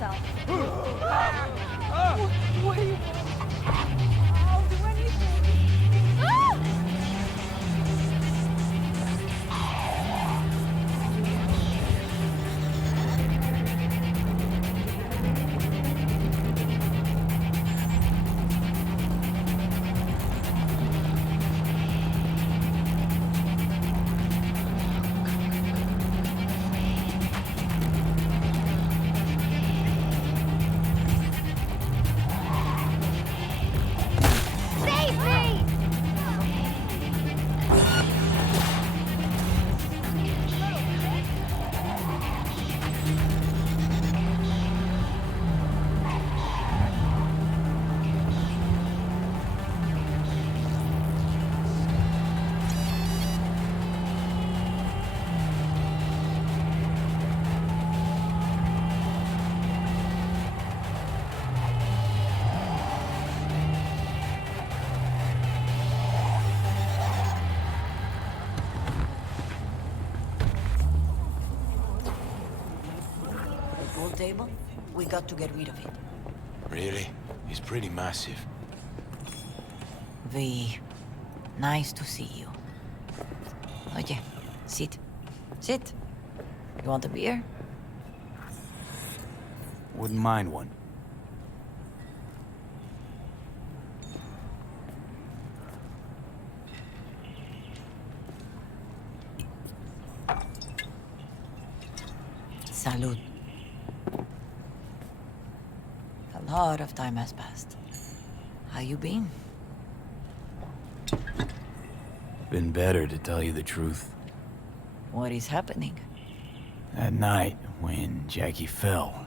yourself. What do you want? I'll do anything. Ah! Table? We got to get rid of it. Really? It's pretty massive. V, nice to see you. Oye, sit. Sit. You want a beer? Wouldn't mind one. Salud. A lot of time has passed. How you been? Been better, to tell you the truth. What is happening? That night, when Jackie fell.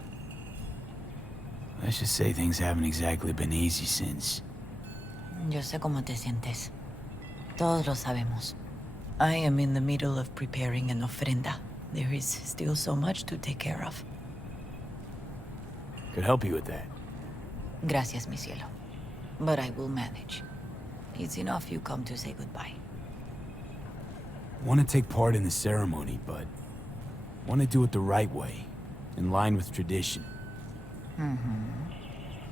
Let's just say things haven't exactly been easy since. Yo sé cómo te sientes. Todos lo sabemos. I am in the middle of preparing an ofrenda. There is still so much to take care of. Could help you with that. Gracias, mi cielo. But I will manage. It's enough you come to say goodbye. Want to take part in the ceremony, but want to do it the right way, in line with tradition.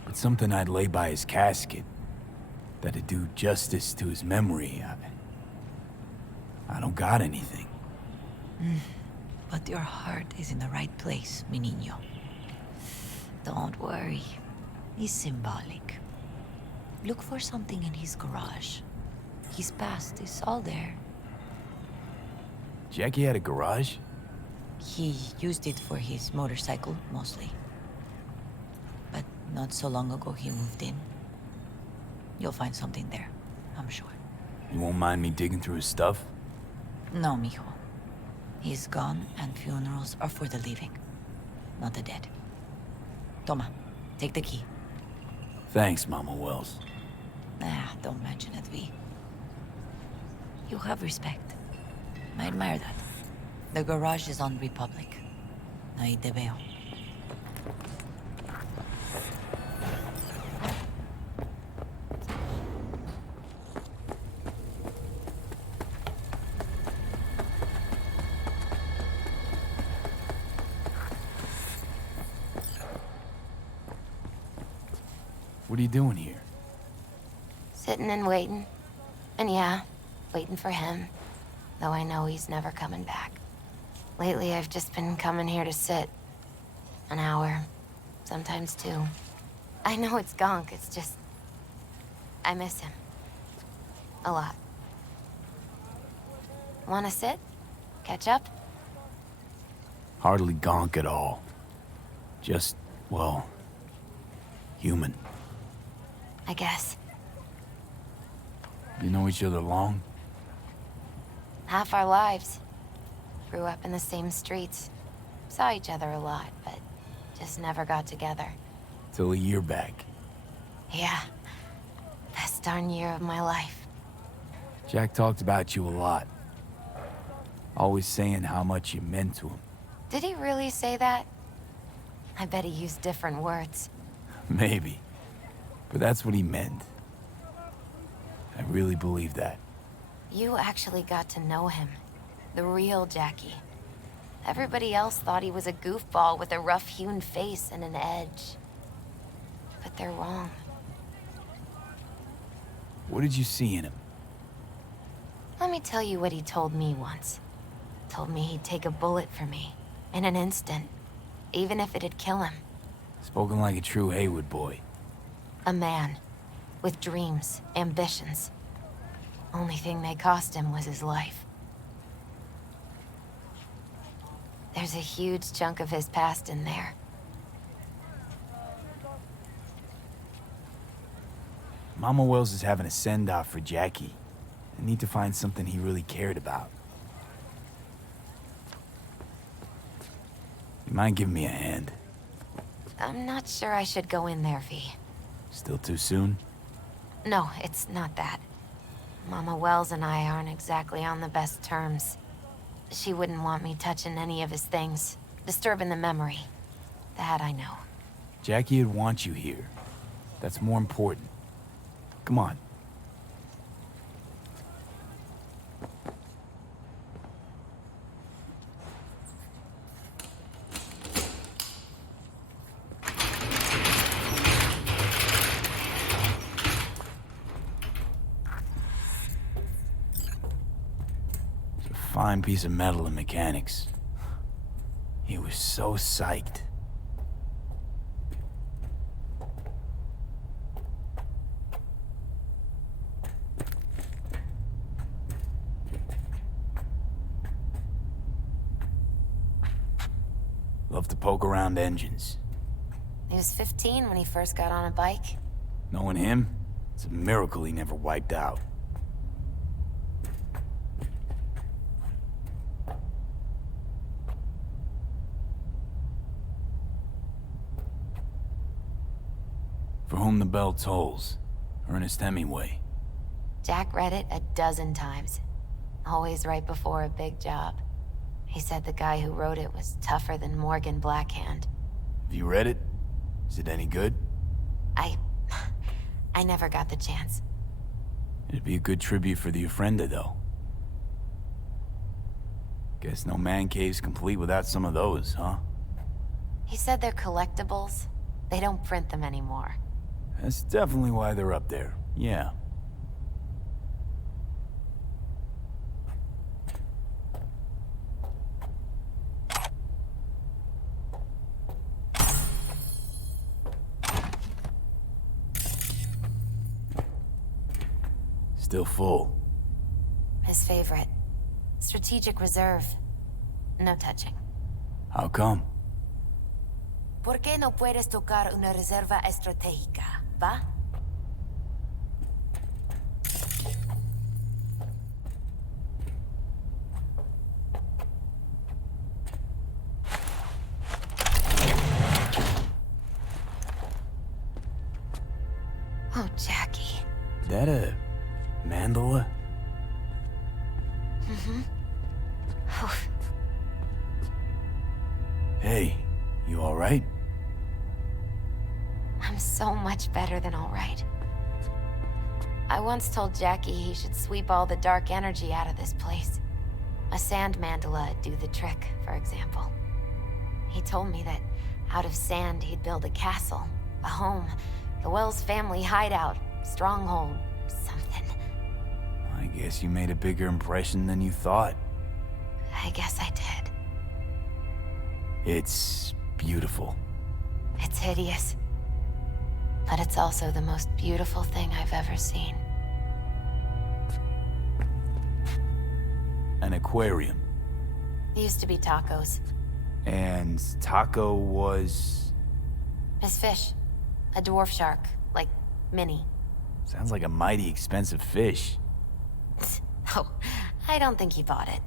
But something I'd lay by his casket, that'd do justice to his memory. I don't got anything. But your heart is in the right place, mi niño. Don't worry. It's symbolic. Look for something in his garage. His past is all there. Jackie had a garage? He used it for his motorcycle, mostly. But not so long ago he moved in. You'll find something there, I'm sure. You won't mind me digging through his stuff? No, mijo. He's gone, and funerals are for the living, not the dead. Toma, take the key. Thanks, Mama Wells. Don't mention it, V. You have respect. I admire that. The garage is on Republic. Ahí te veo. What are you doing here? Sitting and waiting. And yeah, waiting for him. Though I know he's never coming back. Lately, I've just been coming here to sit. An hour. Sometimes two. I know it's gonk, it's just... I miss him. A lot. Wanna sit? Catch up? Hardly gonk at all. Just, well, human. I guess. You know each other long? Half our lives. Grew up in the same streets. Saw each other a lot, but just never got together. Till a year back. Yeah. Best darn year of my life. Jack talked about you a lot. Always saying how much you meant to him. Did he really say that? I bet he used different words. Maybe. But that's what he meant. I really believe that. You actually got to know him. The real Jackie. Everybody else thought he was a goofball with a rough-hewn face and an edge. But they're wrong. What did you see in him? Let me tell you what he told me once. Told me he'd take a bullet for me, in an instant, even if it'd kill him. Spoken like a true Haywood boy. A man, with dreams, ambitions. Only thing they cost him was his life. There's a huge chunk of his past in there. Mama Wells is having a send-off for Jackie. I need to find something he really cared about. You mind giving me a hand? I'm not sure I should go in there, V. Still too soon? No, it's not that. Mama Wells and I aren't exactly on the best terms. She wouldn't want me touching any of his things, disturbing the memory. That I know. Jackie would want you here. That's more important. Come on. Fine piece of metal in mechanics. He was so psyched. Love to poke around engines. He was 15 when he first got on a bike. Knowing him, it's a miracle he never wiped out. For whom the bell tolls. Ernest Hemingway. Jack read it a dozen times. Always right before a big job. He said the guy who wrote it was tougher than Morgan Blackhand. Have you read it? Is it any good? I never got the chance. It'd be a good tribute for the Ofrenda, though. Guess no man cave's complete without some of those, huh? He said they're collectibles. They don't print them anymore. That's definitely why they're up there. Yeah. Still full. His favorite. Strategic reserve. No touching. How come? ¿Por qué no puedes tocar una reserva estratégica, va? Oh, Jackie. That a mandala? Mm-hmm. Oh, Hey, you alright? I'm so much better than all right. I once told Jackie he should sweep all the dark energy out of this place. A sand mandala'd do the trick, for example. He told me that out of sand he'd build a castle, a home, the Wells family hideout, stronghold, something. I guess you made a bigger impression than you thought. I guess I did. It's beautiful. It's hideous. But it's also the most beautiful thing I've ever seen. An aquarium. Used to be tacos. And Taco was... His fish. A dwarf shark. Like, mini. Sounds like a mighty expensive fish. Oh, I don't think he bought it.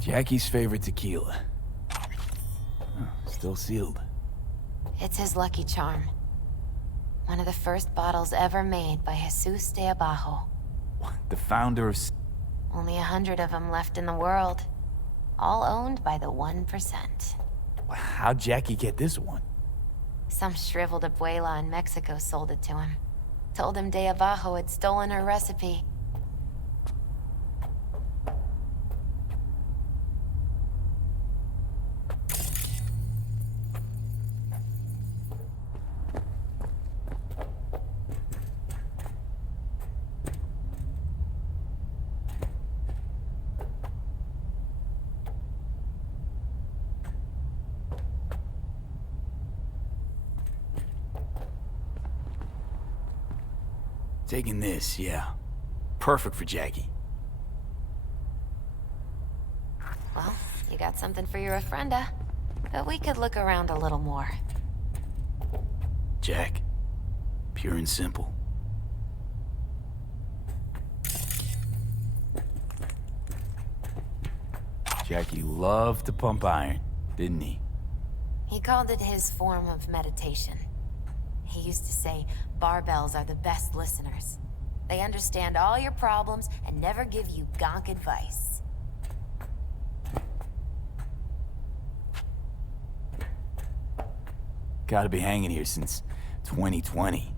Jackie's favorite tequila. Oh, still sealed. It's his lucky charm. One of the first bottles ever made by Jesus de Abajo. The founder of... Only 100 of them left in the world. All owned by the 1%. How'd Jackie get this one? Some shriveled abuela in Mexico sold it to him. Told him de Abajo had stolen her recipe. Taking this, yeah. Perfect for Jackie. Well, you got something for your ofrenda. But we could look around a little more. Jack. Pure and simple. Jackie loved to pump iron, didn't he? He called it his form of meditation. He used to say, barbells are the best listeners. They understand all your problems and never give you gonk advice. Gotta be hanging here since 2020.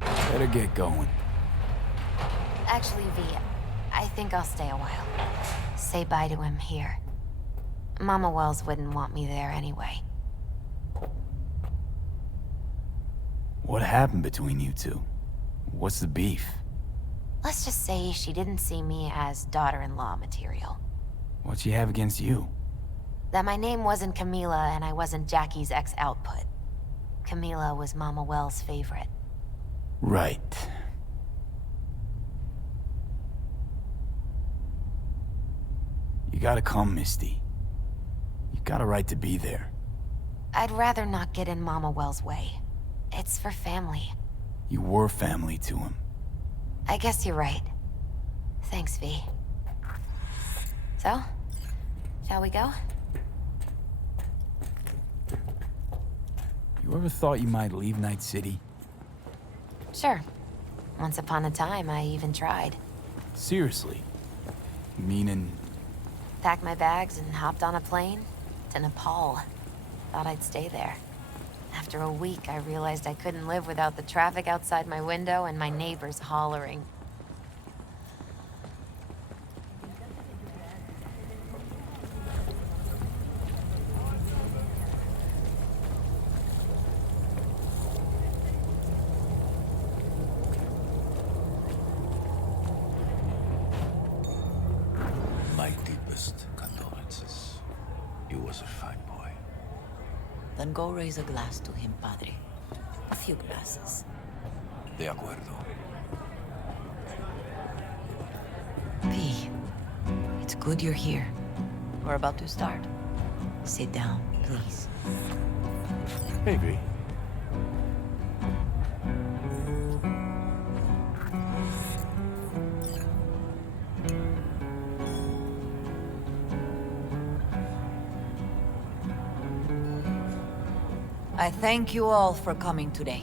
Better get going. Actually, V, I think I'll stay a while. Say bye to him here. Mama Wells wouldn't want me there anyway. What happened between you two? What's the beef? Let's just say she didn't see me as daughter-in-law material. What'd she have against you? That my name wasn't Camila and I wasn't Jackie's ex-output. Camila was Mama Wells' favorite. Right. You gotta come, Misty. You got a right to be there. I'd rather not get in Mama Wells' way. It's for family. You were family to him. I guess you're right. Thanks, V. So, shall we go? You ever thought you might leave Night City? Sure. Once upon a time, I even tried. Seriously? Meaning... Packed my bags and hopped on a plane to Nepal. Thought I'd stay there. After a week, I realized I couldn't live without the traffic outside my window and my neighbors hollering. My deepest condolences. He was a fine boy. Then go raise a glass to him, Padre. A few glasses. De acuerdo. V, it's good you're here. We're about to start. Sit down, please. Hey, V. I thank you all for coming today.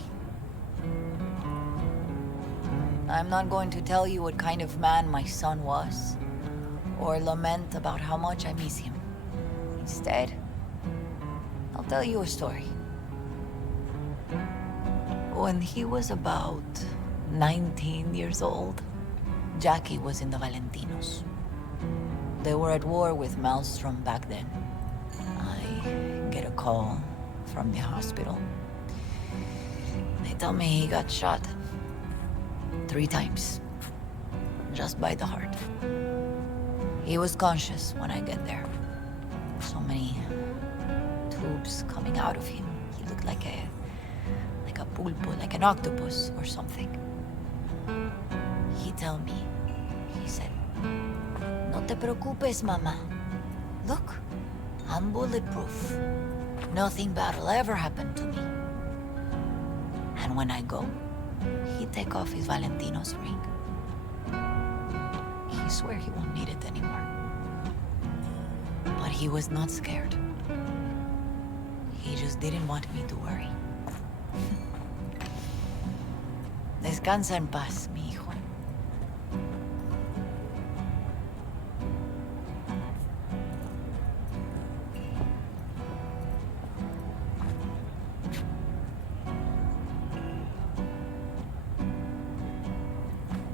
I'm not going to tell you what kind of man my son was, or lament about how much I miss him. Instead, I'll tell you a story. When he was about 19 years old, Jackie was in the Valentinos. They were at war with Maelstrom back then. I get a call from the hospital. They tell me he got shot 3 times, just by the heart. He was conscious when I get there. So many tubes coming out of him. He looked like a pulpo, like an octopus or something. He tell me, he said, "No te preocupes, mama. Look, I'm bulletproof. Nothing bad will ever happen to me." And when I go, he take off his Valentino's ring. He swear he won't need it anymore. But he was not scared. He just didn't want me to worry. Descansa en paz, mi hijo.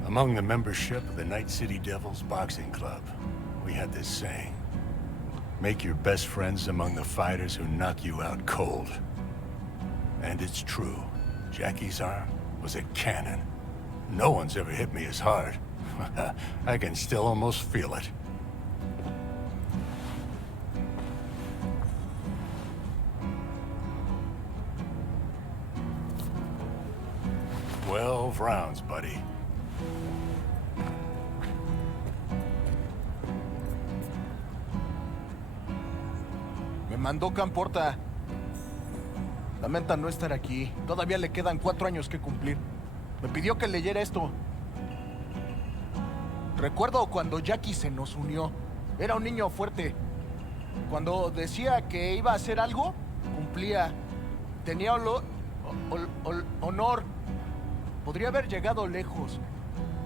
Among the membership of the Night City Devils Boxing Club, we had this saying. Make your best friends among the fighters who knock you out cold. And it's true. Jackie's arm was a cannon. No one's ever hit me as hard. I can still almost feel it. "12 rounds, buddy." Me mandó Camporta. Lamenta no estar aquí. Todavía le quedan 4 años que cumplir. Me pidió que leyera esto. Recuerdo cuando Jackie se nos unió. Era un niño fuerte. Cuando decía que iba a hacer algo, cumplía. Tenía honor. Podría haber llegado lejos.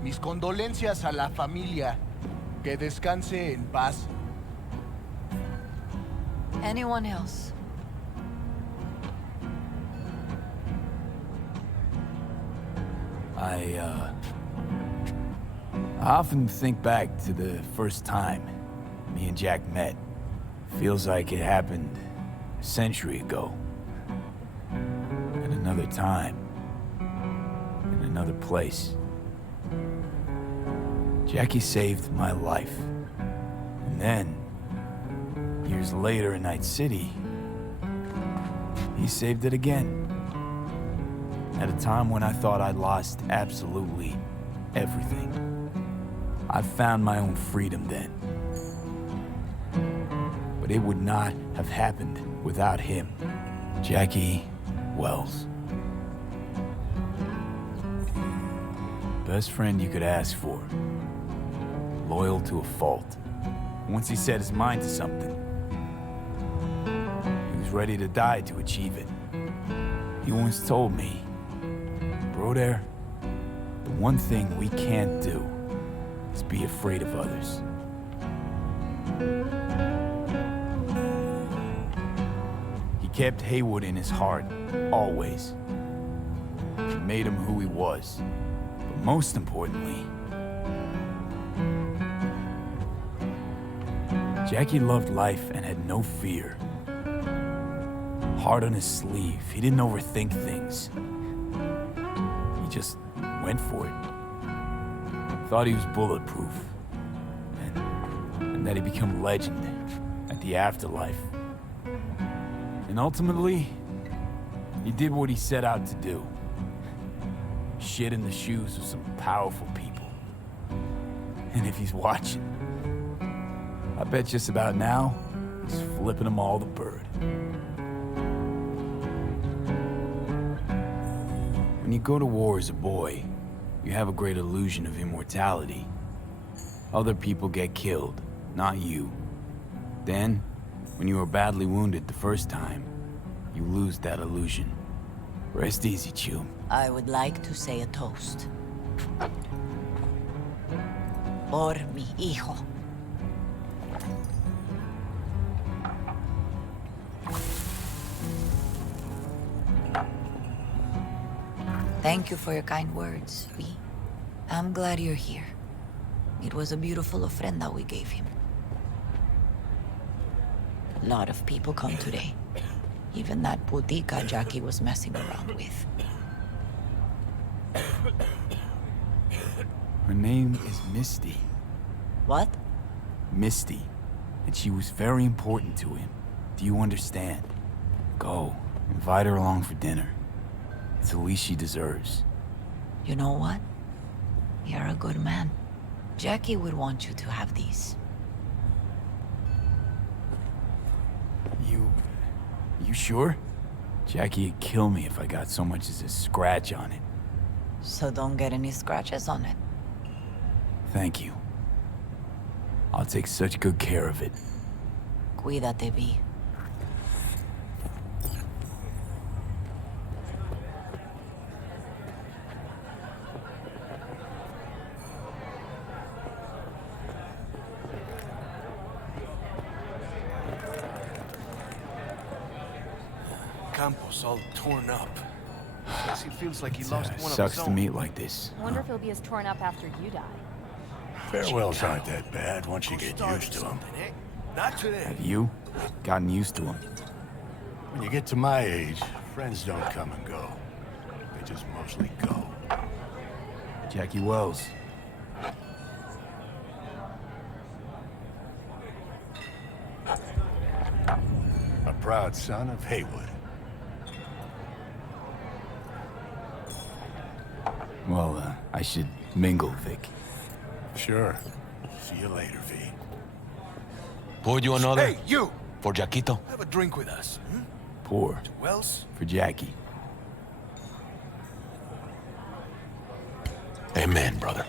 Mis condolencias a la familia. Que descanse en paz. Anyone else? I often think back to the first time me and Jack met. Feels like it happened a century ago. At another time. In another place. Jackie saved my life. And then, years later in Night City, he saved it again. At a time when I thought I'd lost absolutely everything. I found my own freedom then. But it would not have happened without him. Jackie Wells. Best friend you could ask for. Loyal to a fault. Once he set his mind to something, he was ready to die to achieve it. He once told me, "Broder, the one thing we can't do is be afraid of others." He kept Haywood in his heart, always. It made him who he was. But most importantly, Jackie loved life and had no fear. Heart on his sleeve, he didn't overthink things. He just went for it. Thought he was bulletproof. And that he'd become legend at the afterlife. And ultimately, he did what he set out to do. Shit in the shoes of some powerful people. And if he's watching, I bet just about now, he's flipping them all the bird. When you go to war as a boy, you have a great illusion of immortality. Other people get killed, not you. Then, when you are badly wounded the first time, you lose that illusion. Rest easy, Chum. I would like to say a toast. Por mi hijo. Thank you for your kind words, V. I'm glad you're here. It was a beautiful ofrenda we gave him. Lot of people come today. Even that putica Jackie was messing around with. Her name is Misty. What? Misty. And she was very important to him. Do you understand? Go. Invite her along for dinner. It's the least she deserves. You know what? You're a good man. Jackie would want you to have these. You sure? Jackie'd kill me if I got so much as a scratch on it. So don't get any scratches on it. Thank you. I'll take such good care of it. Cuídate, Vi. Campos all torn up. Says he feels like he lost one of his Sucks to own. meet like this. Wonder if he'll be as torn up after you die. Farewells aren't that bad once you get used to them. Not today. Have you gotten used to him? When you get to my age, friends don't come and go. They just mostly go. Jackie Wells. A proud son of Haywood. Well, I should mingle, Vic. Sure. See you later, V. Pour you another? Hey, you! For Jaquito? Have a drink with us. Pour Wells? for Jackie. Amen, brother.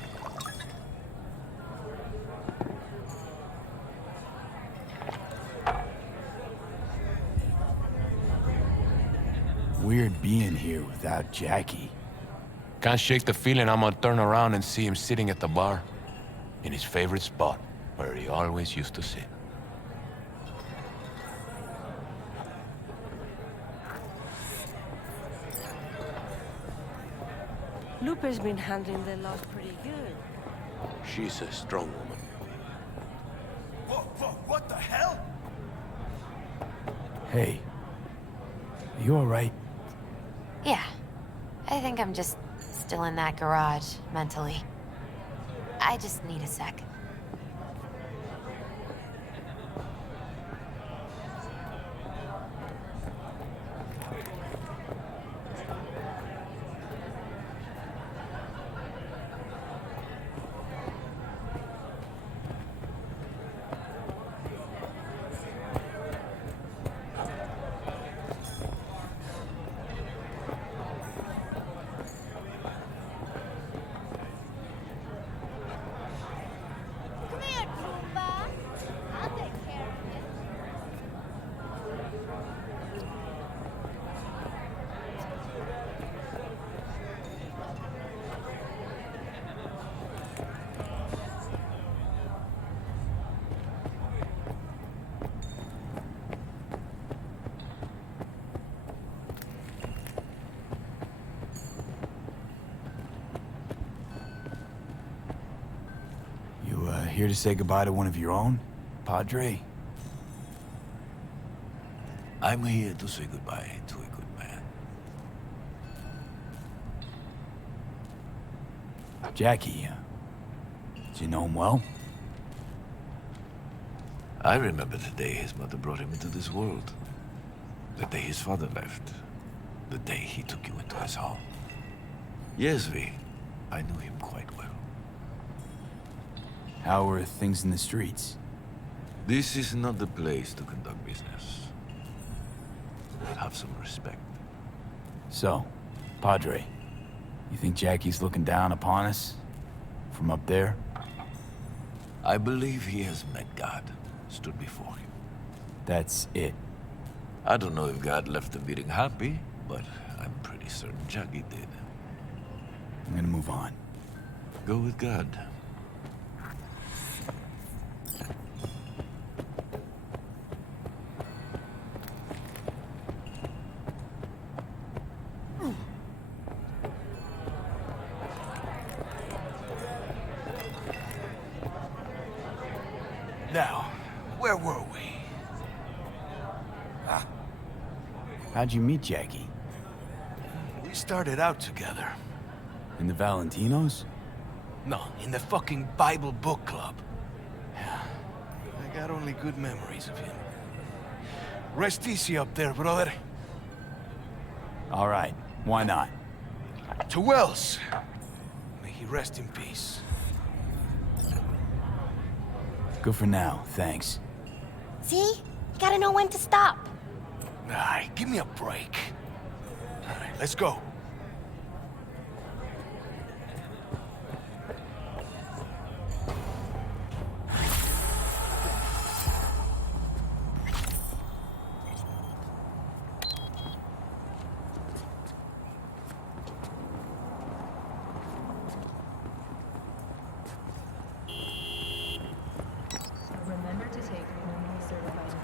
Weird being here without Jackie. Can't shake the feeling I'm gonna turn around and see him sitting at the bar. In his favorite spot, where he always used to sit. Lupe's been handling the loss pretty good. She's a strong woman. Whoa, what the hell? Hey, are you alright? Yeah. I think I'm just still in that garage, mentally. I just need a sec. Come here, Pumbaa. I'll take care of you. You, here to say goodbye to one of your own? Padre? I'm here to say goodbye to a good man. Jackie, did you know him well? I remember the day his mother brought him into this world. The day his father left. The day he took you into his home. Yes, V. I knew him quite well. How are things in the streets? This is not the place to conduct business. Have some respect. So, Padre, you think Jackie's looking down upon us? From up there? I believe he has met God, stood before him. That's it. I don't know if God left the meeting happy, but I'm pretty certain Jackie did. I'm gonna move on. Go with God. Now, where were we? How'd you meet Jackie? We started out together. In the Valentinos? No, in the fucking Bible book club. I got only good memories of him. Rest easy up there, brother. All right, why not? To Wells. May he rest in peace. Good for now, thanks. See? You gotta know when to stop. Aye, give me a break. All right, let's go. Remember to take only certified.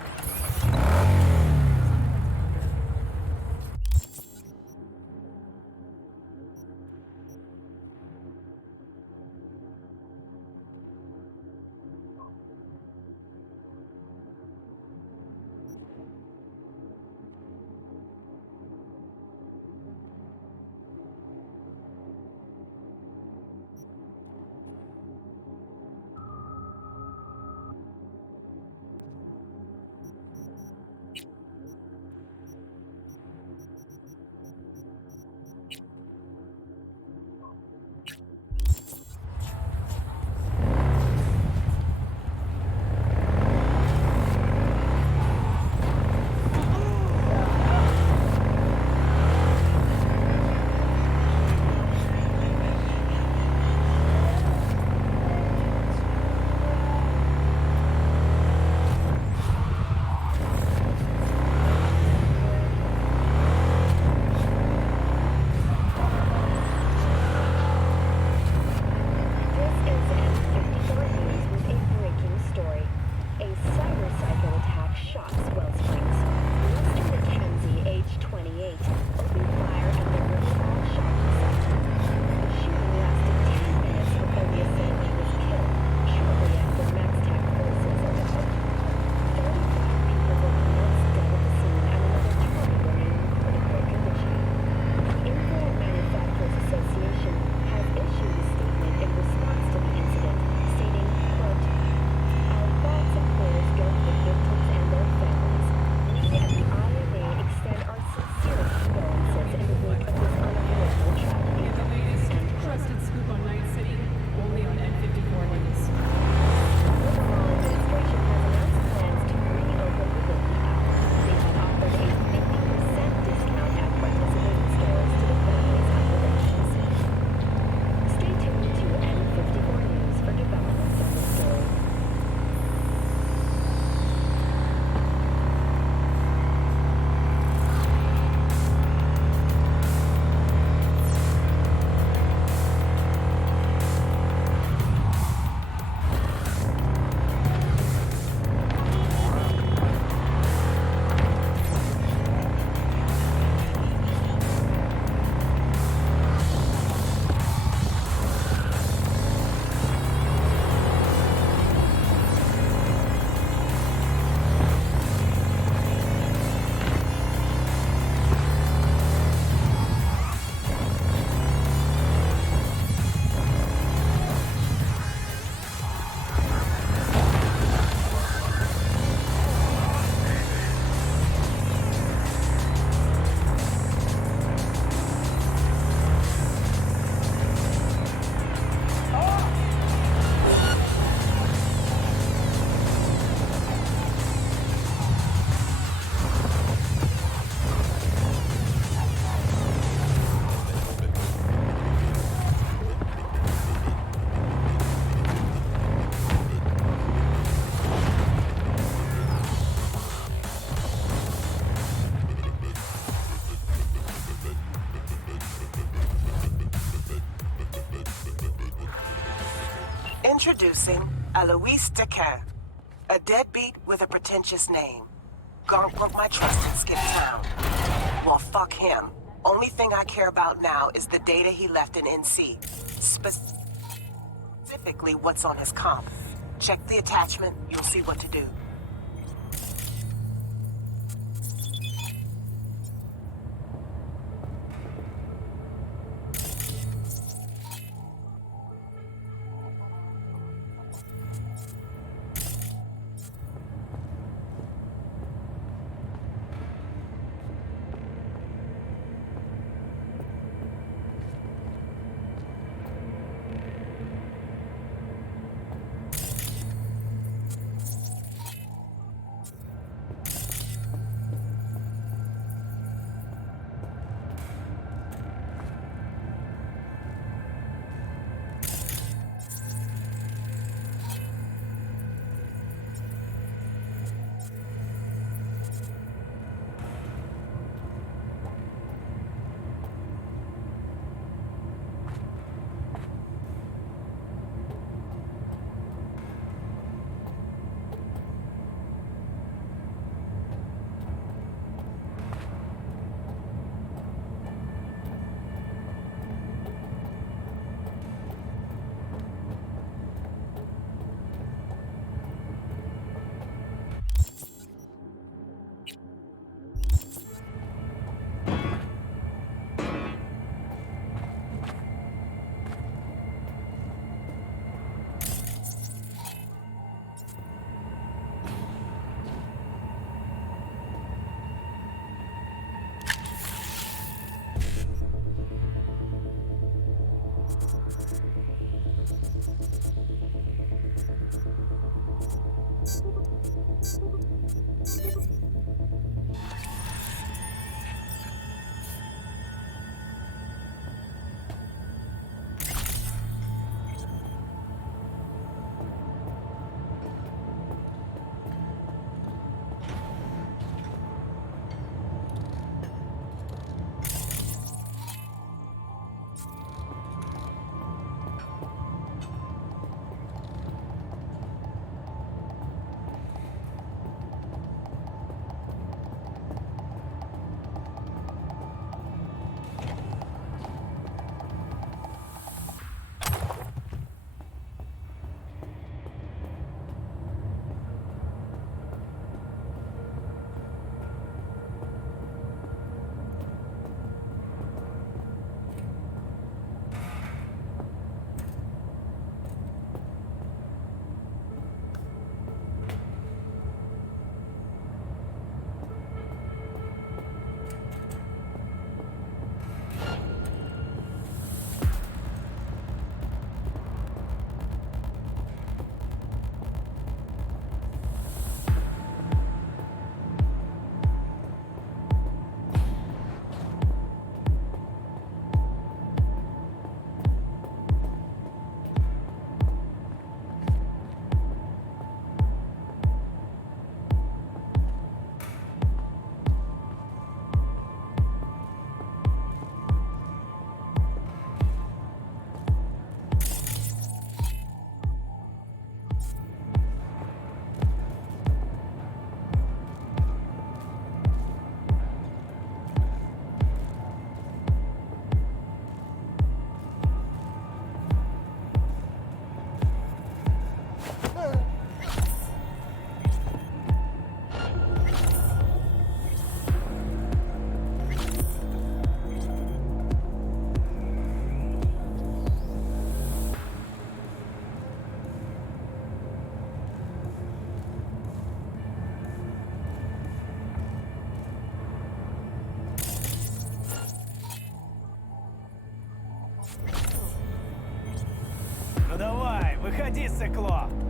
Introducing Alois Decan, a deadbeat with a pretentious name. Gonk broke my trust and skipped town. Well, fuck him. Only thing I care about now is the data he left in NC. Specifically, what's on his comp. Check the attachment, you'll see what to do. fella!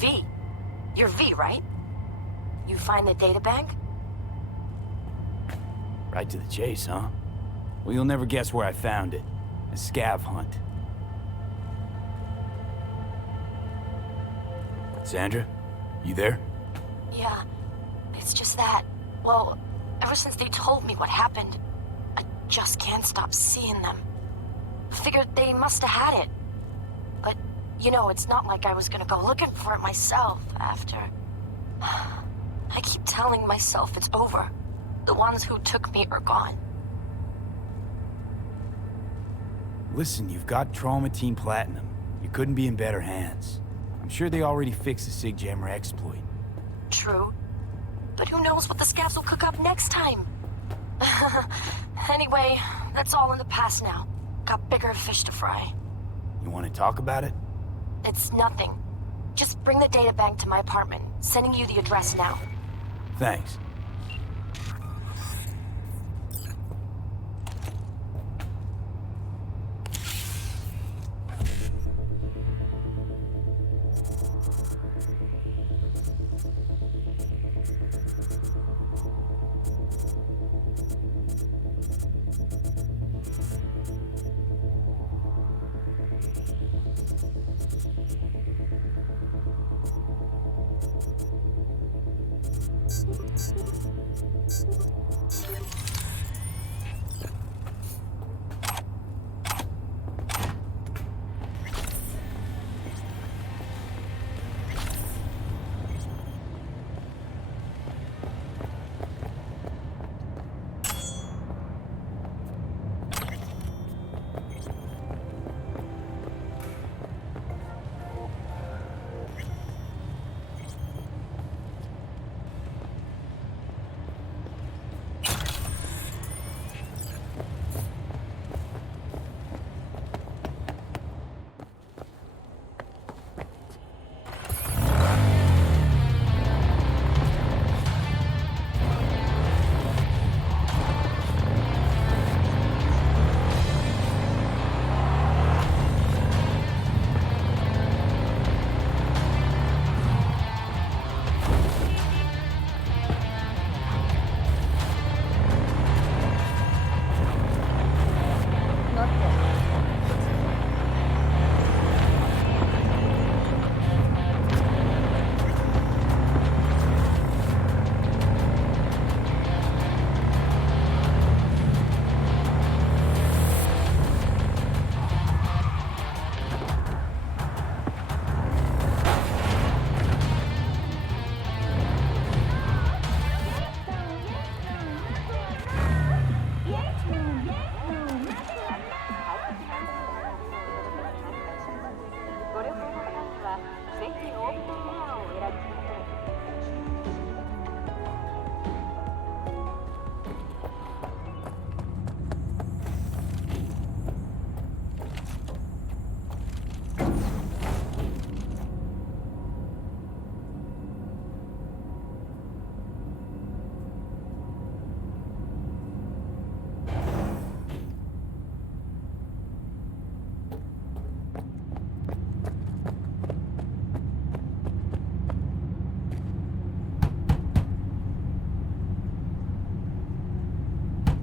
V. You're V, right? You find the databank? Right to the chase, huh? Well, you'll never guess where I found it. A scav hunt. Sandra, you there? Yeah, it's just that. Well, ever since they told me what happened, I just can't stop seeing them. Figured they must have had it. But, you know, it's not like I was gonna go looking for it myself after. I keep telling myself it's over. The ones who took me are gone. Listen, you've got Trauma Team Platinum. You couldn't be in better hands. I'm sure they already fixed the Sig Jammer exploit. True. But who knows what the scavs will cook up next time? Anyway, that's all in the past now. Got bigger fish to fry. You want to talk about it? It's nothing. Just bring the databank to my apartment. Sending you the address now. Thanks.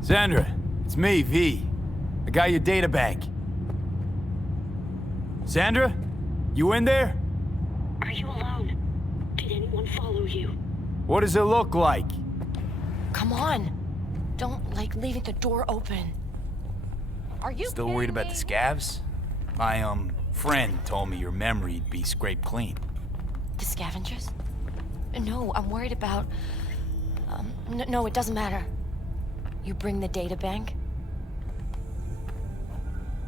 Sandra, it's me, V. I got your databank. Sandra? You in there? Are you alone? Did anyone follow you? What does it look like? Come on. Don't like leaving the door open. Are you Still worried about the scavs? My, friend told me your memory'd be scraped clean. The scavengers? No, I'm worried about... No, it doesn't matter. You bring the databank?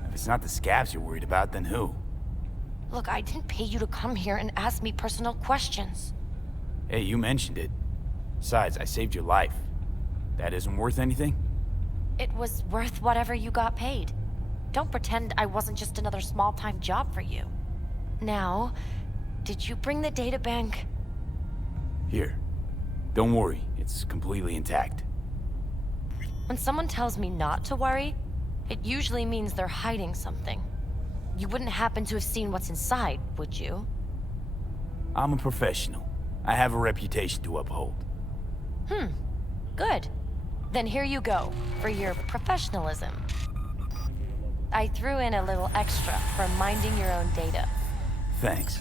If it's not the scavs you're worried about, then who? Look, I didn't pay you to come here and ask me personal questions. Hey, you mentioned it. Besides, I saved your life. That isn't worth anything? It was worth whatever you got paid. Don't pretend I wasn't just another small-time job for you. Now, did you bring the databank? Here. Don't worry, it's completely intact. When someone tells me not to worry, it usually means they're hiding something. You wouldn't happen to have seen what's inside, would you? I'm a professional. I have a reputation to uphold. Good. Then here you go, for your professionalism. I threw in a little extra for minding your own data. Thanks.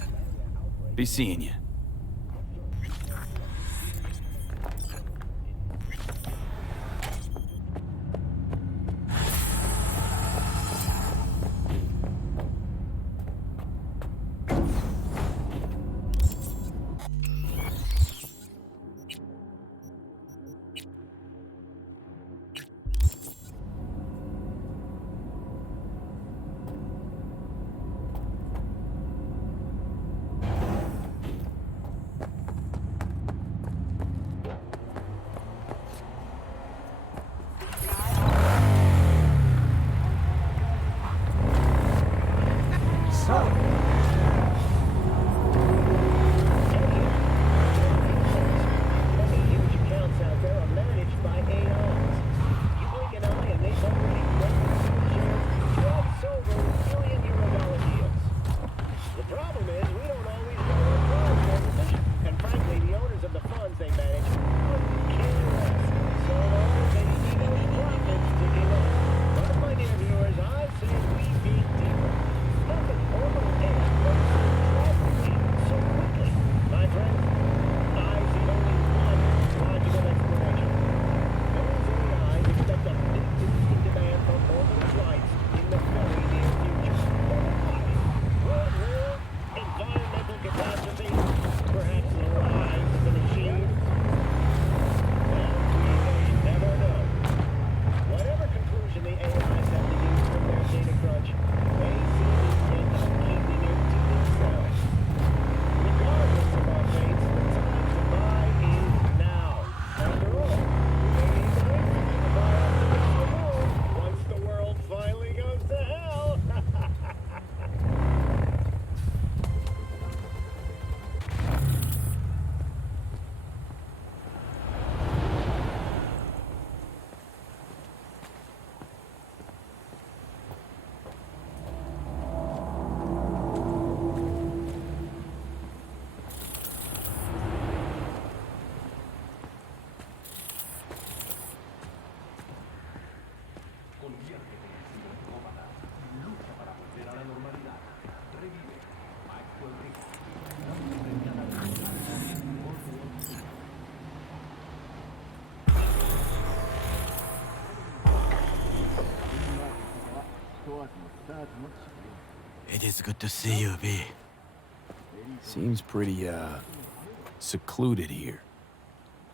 Be seeing you. It is good to see you, V. Seems pretty, secluded here.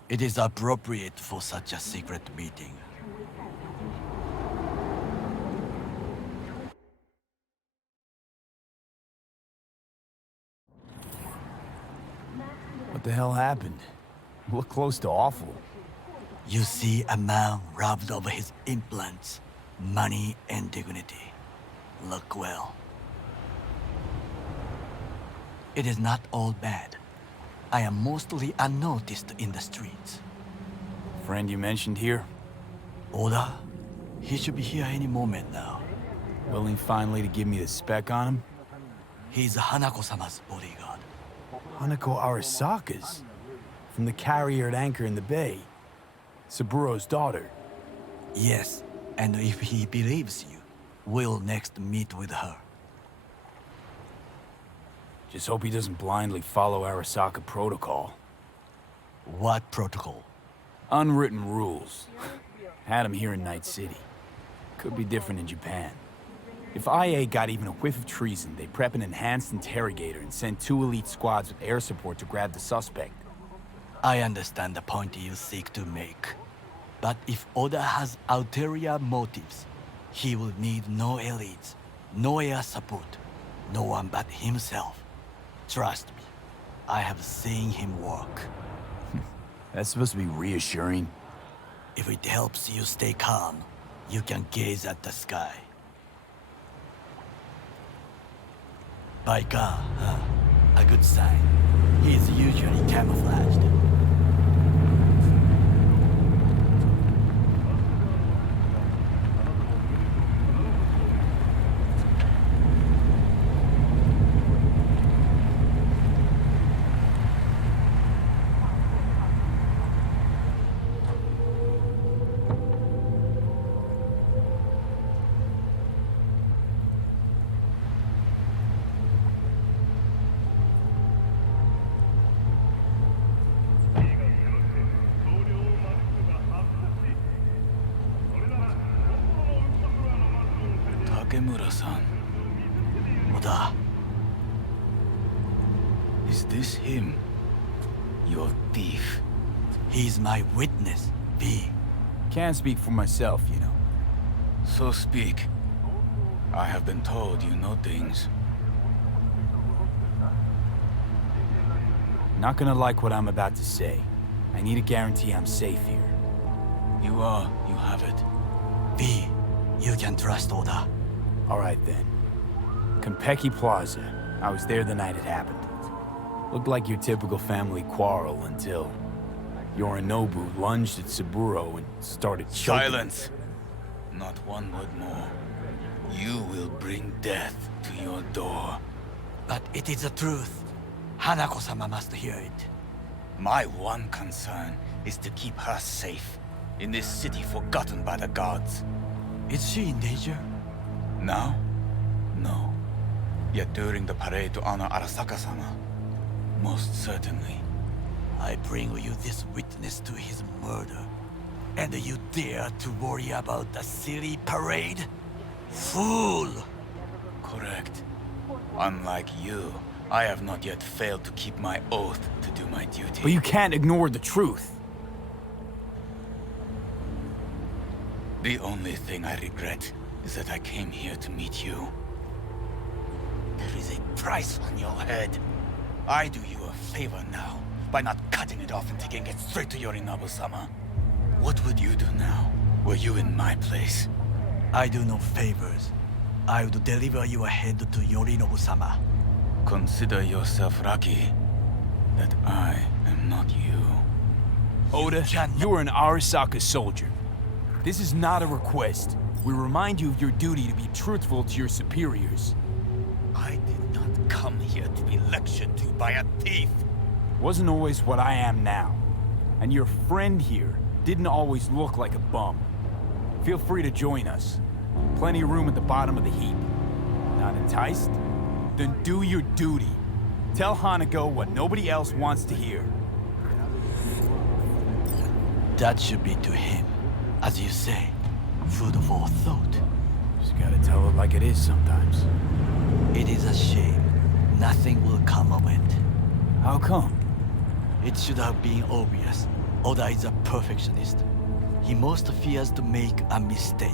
It is appropriate for such a secret meeting. What the hell happened? You look close to awful. You see a man robbed of his implants, money and dignity. Look well. It is not all bad. I am mostly unnoticed in the streets. Friend you mentioned here? Oda? He should be here any moment now. Willing finally to give me the spec on him? He's Hanako-sama's bodyguard. Hanako Arasaka's? From the carrier at anchor in the bay. Saburo's daughter. Yes, and if he believes you, we'll next meet with her. Just hope he doesn't blindly follow Arasaka protocol. What protocol? Unwritten rules. Had him here in Night City. Could be different in Japan. If IA got even a whiff of treason, they'd prep an enhanced interrogator and send 2 elite squads with air support to grab the suspect. I understand the point you seek to make. But if Oda has ulterior motives, he will need no elites, no air support, no one but himself. Trust me, I have seen him work. That's supposed to be reassuring. If it helps you stay calm, you can gaze at the sky. Biker, huh? A good sign. He is usually camouflaged. Oda-san. Oda, Is this him? Your thief? he's my witness, V. Can't speak for myself, you know. So speak. I have been told you know things. Not gonna like what I'm about to say. I need a guarantee I'm safe here. You have it. V, you can trust Oda. All right then. Konpeki Plaza. I was there the night it happened. Looked like your typical family quarrel until Yorinobu lunged at Saburo and started choking. Silence! Not one word more. You will bring death to your door. But it is the truth. Hanako-sama must hear it. My one concern is to keep her safe in this city forgotten by the gods. Is she in danger? Now? No. Yet during the parade to honor Arasaka-sama, most certainly. I bring you this witness to his murder. And you dare to worry about the silly parade? Fool! Correct. Unlike you, I have not yet failed to keep my oath to do my duty. But you can't ignore the truth. The only thing I regret is that I came here to meet you. There is a price on your head. I do you a favor now by not cutting it off and taking it straight to Yorinobu-sama. What would you do now, were you in my place? I do no favors. I would deliver your head to Yorinobu-sama. Consider yourself lucky that I am not you. Oda, you're an Arasaka soldier. This is not a request. We remind you of your duty to be truthful to your superiors. I did not come here to be lectured to by a thief. Wasn't always what I am now. And your friend here didn't always look like a bum. Feel free to join us. Plenty of room at the bottom of the heap. Not enticed? Then do your duty. Tell Hanako what nobody else wants to hear. That should be to him. As you say, food for thought. Just gotta tell it like it is sometimes. It is a shame. Nothing will come of it. How come? It should have been obvious. Oda is a perfectionist. He most fears to make a mistake.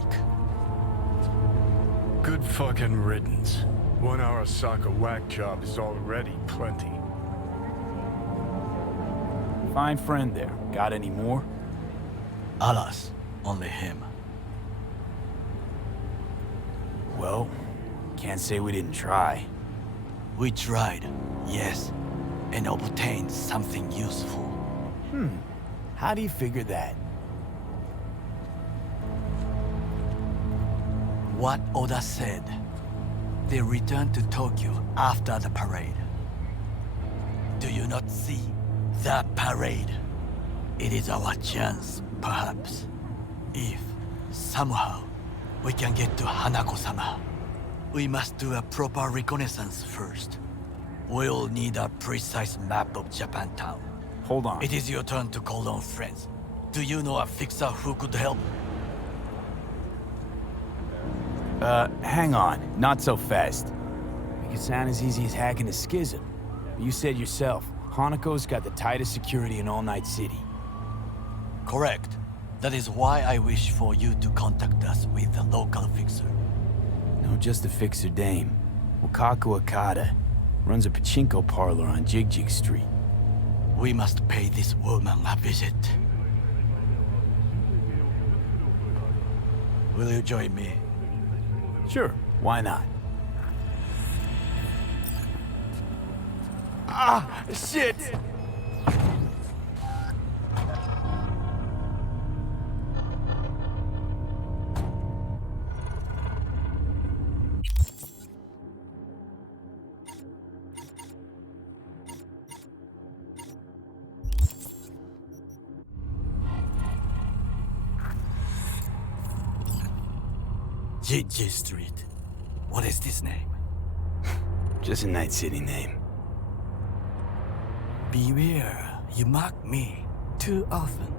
Good fucking riddance. One Arasaka whack job is already plenty. Fine friend there. Got any more? Alas, only him. Well, can't say we didn't try. We tried, yes, and obtained something useful. How do you figure that? What Oda said. They returned to Tokyo after the parade. Do you not see the parade? It is our chance, perhaps. If, somehow, we can get to Hanako-sama. We must do a proper reconnaissance first. We'll need a precise map of Japantown. Hold on. It is your turn to call on friends. Do you know a fixer who could help? Hang on. Not so fast. Make it sound as easy as hacking a schism. You said yourself, Hanako's got the tightest security in All Night City. Correct. That is why I wish for you to contact us with the local fixer. No, just a fixer dame. Wakaku Akata. Runs a pachinko parlor on Jig Street. We must pay this woman a visit. Will you join me? Sure, why not? Ah, shit! Jig Street. What is this name? Just a Night City name. Beware, you mock me too often.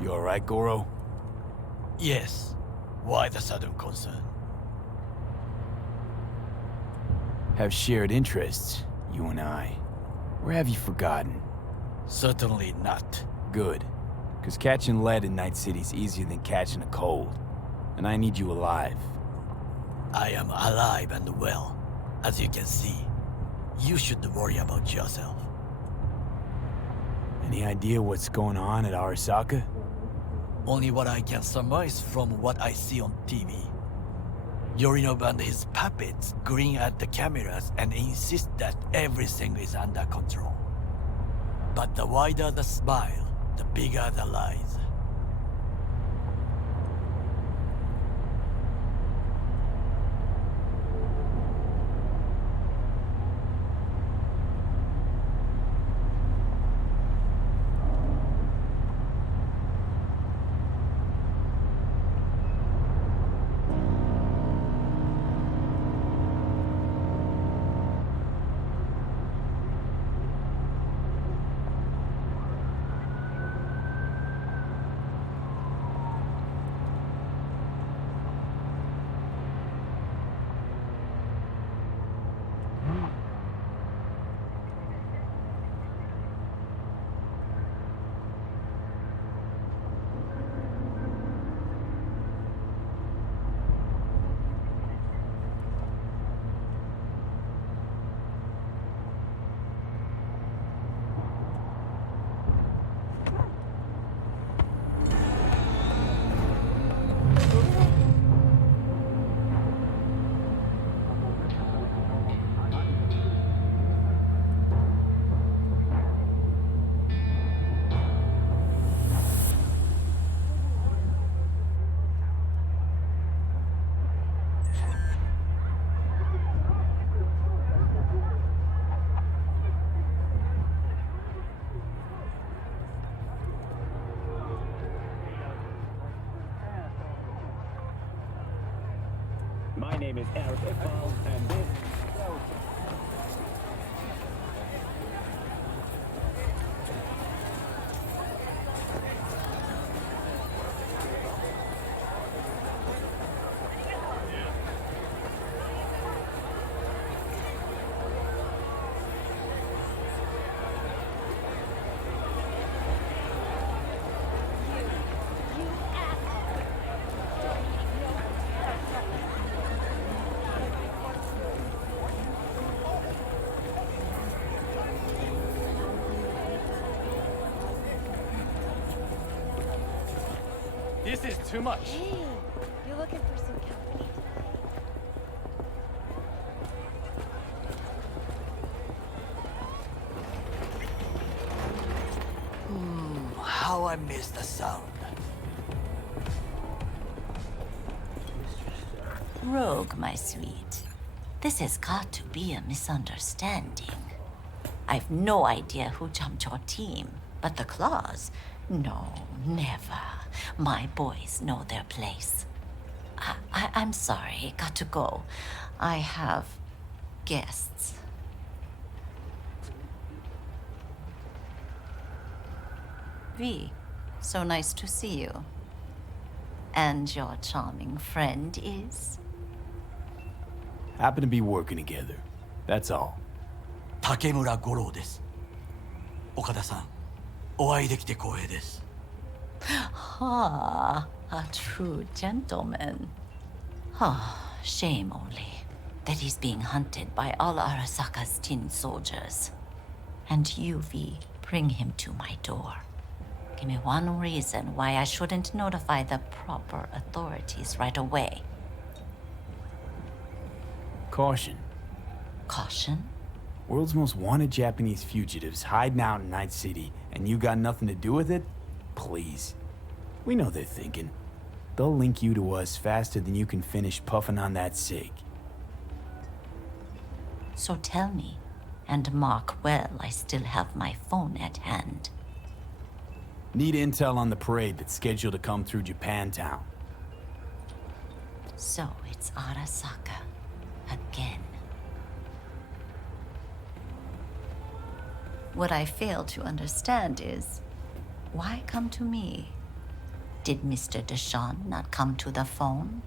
You alright, Goro? Yes. Why the sudden concern? Have shared interests, you and I. Or have you forgotten? Certainly not. Good. Because catching lead in Night City's easier than catching a cold. And I need you alive. I am alive and well, as you can see. You should worry about yourself. Any idea what's going on at Arasaka? Only what I can surmise from what I see on TV. Yorinov and his puppets grin at the cameras and insist that everything is under control. But the wider the smile, the bigger the lies. My name is Eric Iqbal, and this... This is too much. Hey, you looking for some company tonight? How I miss the sound. Rogue, my sweet. This has got to be a misunderstanding. I've no idea who jumped your team, but the claws? No, never. My boys know their place. I'm sorry, got to go. I have guests. V, so nice to see you. And your charming friend is? Happen to be working together. That's all. Takemura Goro です。岡田さん、お会いできて光栄です。Ah, a true gentleman. Ah, shame only that he's being hunted by all Arasaka's tin soldiers. And you, V, bring him to my door. Give me one reason why I shouldn't notify the proper authorities right away. Caution. Caution? World's most wanted Japanese fugitives hiding out in Night City, and you got nothing to do with it? Please. We know they're thinking. They'll link you to us faster than you can finish puffing on that cig. So tell me, and mark well I still have my phone at hand. Need intel on the parade that's scheduled to come through Japantown. So it's Arasaka again. What I fail to understand is, why come to me? Did Mr. Deshawn not come to the phone?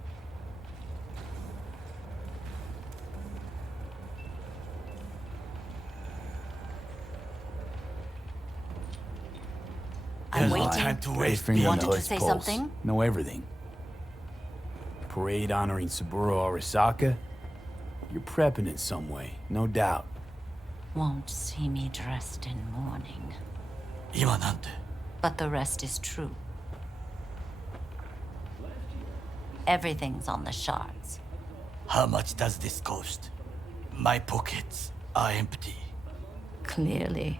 I'm There's no waiting. time to Got your waste. finger on the Wanted to pulse. say something? Know everything. Parade honoring Saburo Arasaka? You're prepping in some way, no doubt. Won't see me dressed in mourning. 今なんて But the rest is true. Everything's on the shards. How much does this cost? My pockets are empty. Clearly.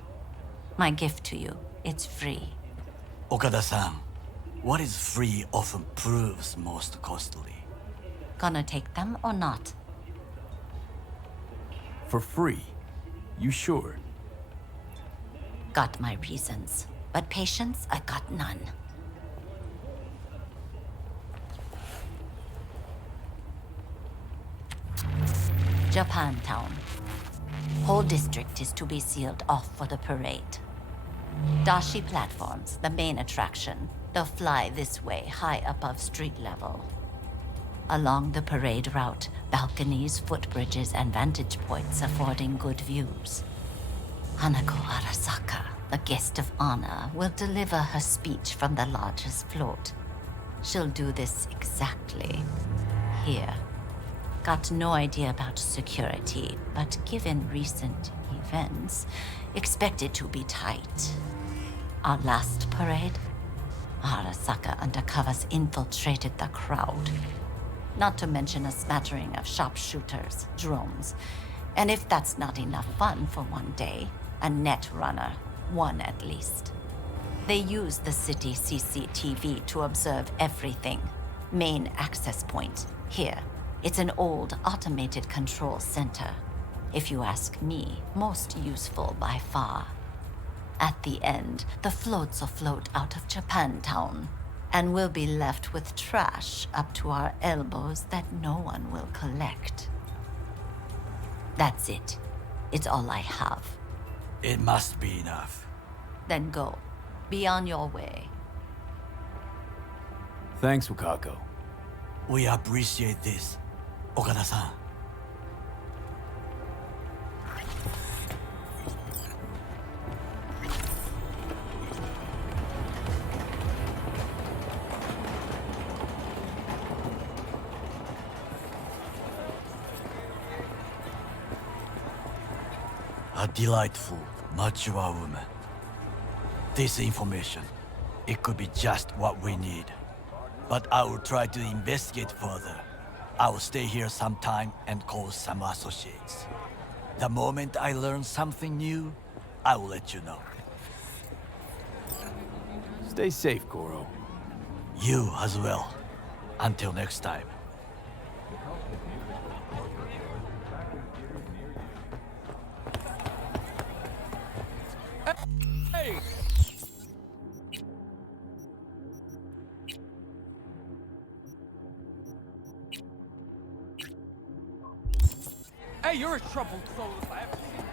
My gift to you, it's free. Okada-san, what is free often proves most costly. Gonna take them or not? For free? You sure? Got my reasons. But patience, I got none. Japantown. Whole district is to be sealed off for the parade. Dashi platforms, the main attraction. They'll fly this way, high above street level. Along the parade route, balconies, footbridges, and vantage points affording good views. Hanako Arasaka, the guest of honor, will deliver her speech from the largest float. She'll do this exactly here. Got no idea about security, but given recent events, expect it to be tight. Our last parade, Arasaka undercovers infiltrated the crowd. Not to mention a smattering of sharpshooters, drones, and if that's not enough fun for one day, a net runner, one at least. They use the city CCTV to observe everything. Main access point, here. It's an old automated control center. If you ask me, most useful by far. At the end, the floats will float out of Japantown, and we'll be left with trash up to our elbows that no one will collect. That's it. It's all I have. It must be enough. Then go. Be on your way. Thanks, Wakako. We appreciate this, Okada-san. A delightful, mature woman. This information, it could be just what we need. But I will try to investigate further. I will stay here some time and call some associates. The moment I learn something new, I will let you know. Stay safe, Goro. You as well. Until next time. Hey! Hey, you're a troubled soul if I ever seen you.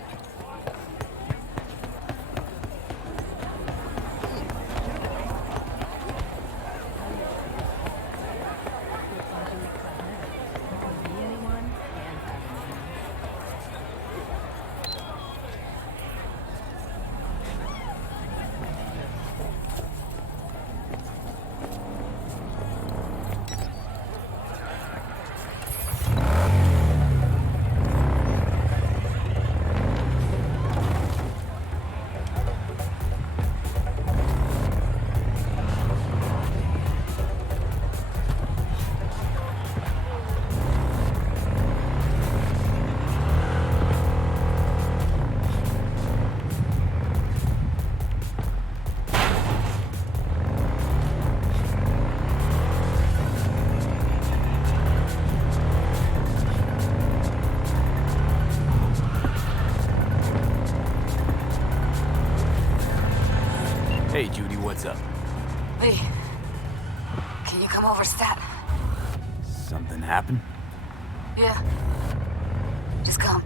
Hey, Judy, what's up? Lee, can you come over, stat? Something happened? Yeah. Just come.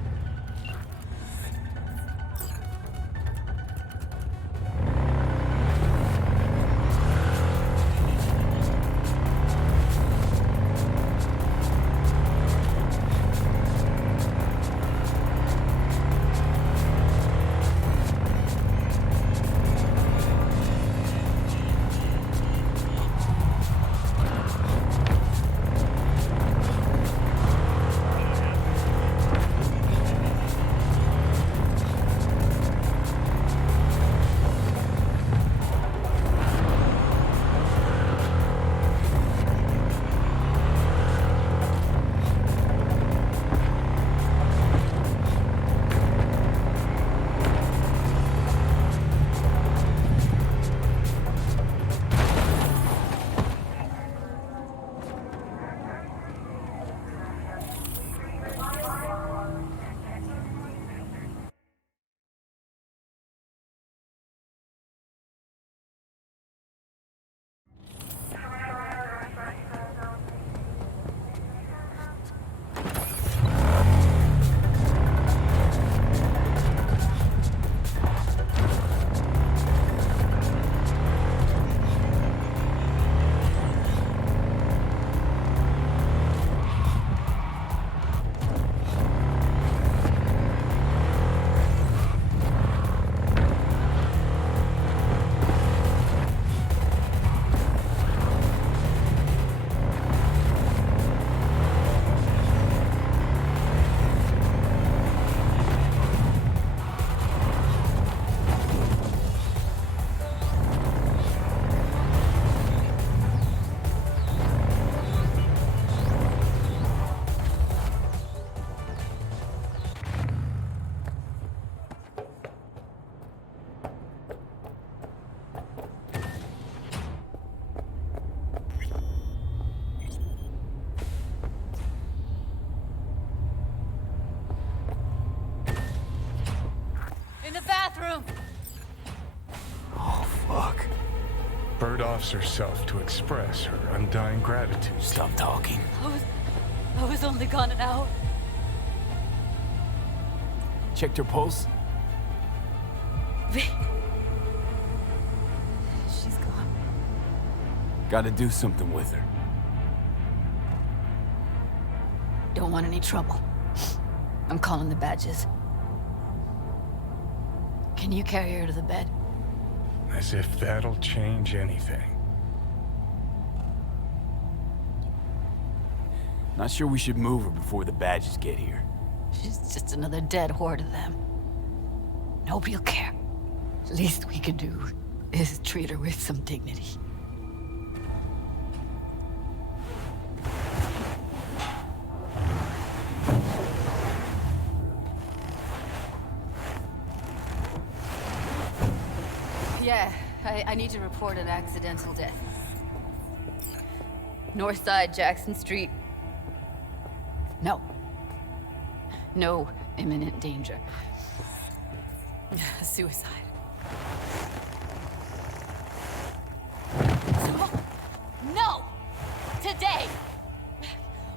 third officer self to express her undying gratitude. Stop talking. I was only gone an hour. Checked her pulse? She's gone. Gotta do something with her. Don't want any trouble. I'm calling the badges. Can you carry her to the bed? As if that'll change anything. Not sure we should move her before the badges get here. She's just another dead whore to them. Nobody'll care. Least we can do is treat her with some dignity. Yeah, I need to report an accidental death. North side, Jackson Street. No. No imminent danger. Suicide. No! Today!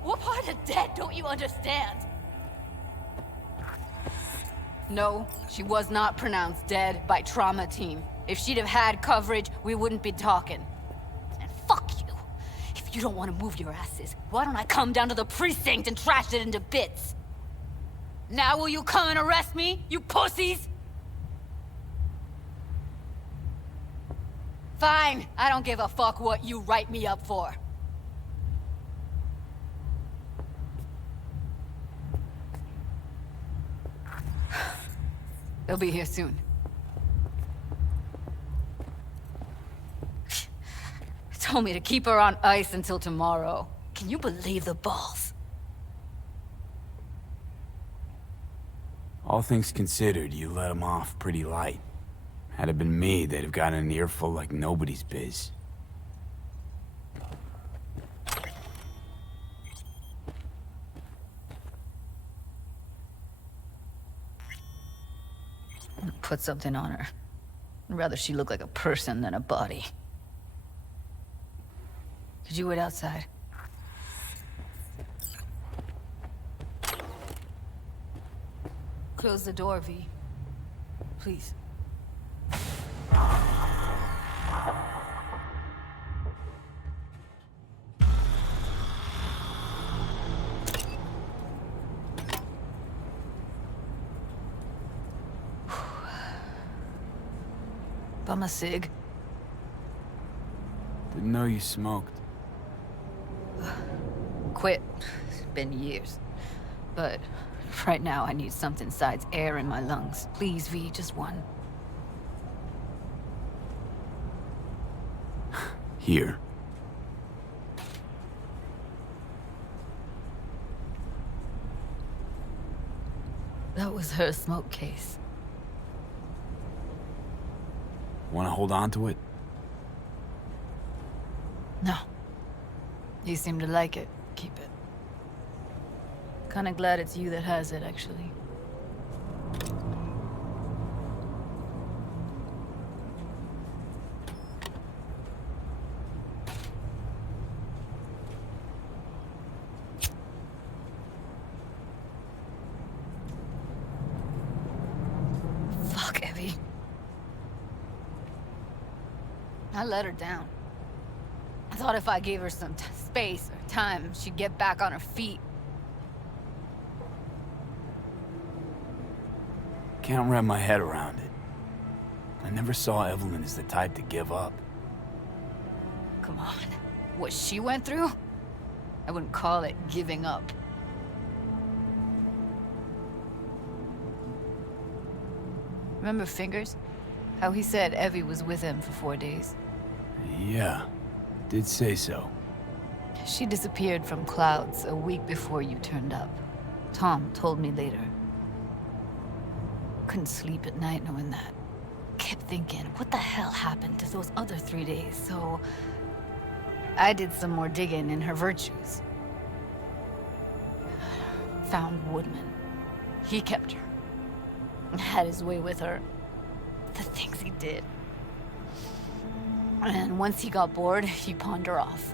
What part of dead don't you understand? No, she was not pronounced dead by trauma team. If she'd have had coverage, we wouldn't be talking. And fuck you. If you don't want to move your asses, why don't I come down to the precinct and trash it into bits? Now will you come and arrest me, you pussies? Fine, I don't give a fuck what you write me up for. They'll be here soon. Told me to keep her on ice until tomorrow. Can you believe the balls? All things considered, you let him off pretty light. Had it been me, they'd have gotten an earful like nobody's biz. Put something on her. I'd rather she look like a person than a body. Could you wait outside? Close the door, V. Please. Bum a cig. Didn't know you smoked. Quit. It's been years. But right now I need something besides air in my lungs. Please, V, just one. Here. That was her smoke case. Want to hold on to it? No. You seem to like it. Keep it. Kinda glad it's you that has it, actually. Fuck, Evie. I let her down. I thought if I gave her some space or time, she'd get back on her feet. Can't wrap my head around it. I never saw Evelyn as the type to give up. Come on. What she went through? I wouldn't call it giving up. Remember Fingers? How he said Evie was with him for 4 days? Yeah, did say so. She disappeared from Clouds a week before you turned up. Tom told me later. Couldn't sleep at night knowing that. Kept thinking, what the hell happened to those other 3 days? So I did some more digging in her virtues. Found Woodman. He kept her. Had his way with her. The things he did. And once he got bored, he pawned her off.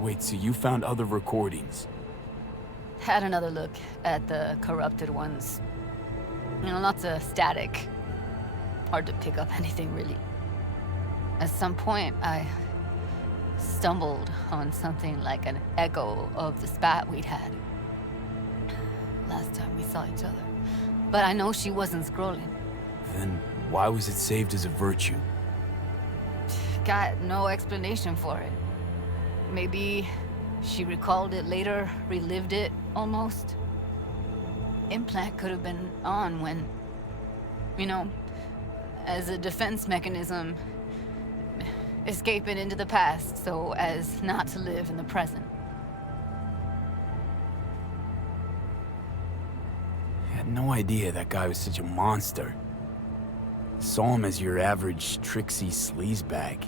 Wait, so you found other recordings? Had another look at the corrupted ones. You know, lots of static. Hard to pick up anything, really. At some point, I stumbled on something like an echo of the spat we'd had last time we saw each other. But I know she wasn't scrolling. Then why was it saved as a virtue? Got no explanation for it. Maybe she recalled it later, relived it, almost. Implant could have been on when, you know, as a defense mechanism, escaping into the past so as not to live in the present. I had no idea that guy was such a monster. Saw him as your average tricksy sleazebag.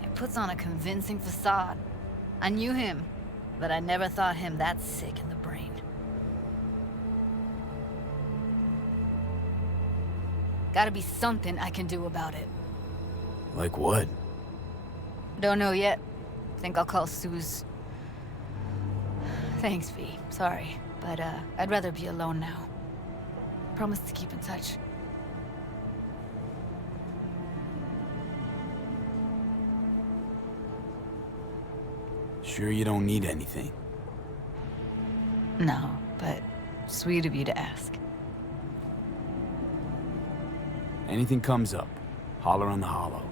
He puts on a convincing facade. I knew him, but I never thought him that sick in the brain. Gotta be something I can do about it. Like what? Don't know yet. Think I'll call Suze. Thanks, V. Sorry, but I'd rather be alone now. Promise to keep in touch. Sure you don't need anything? No, but sweet of you to ask. Anything comes up, holler on the hollow.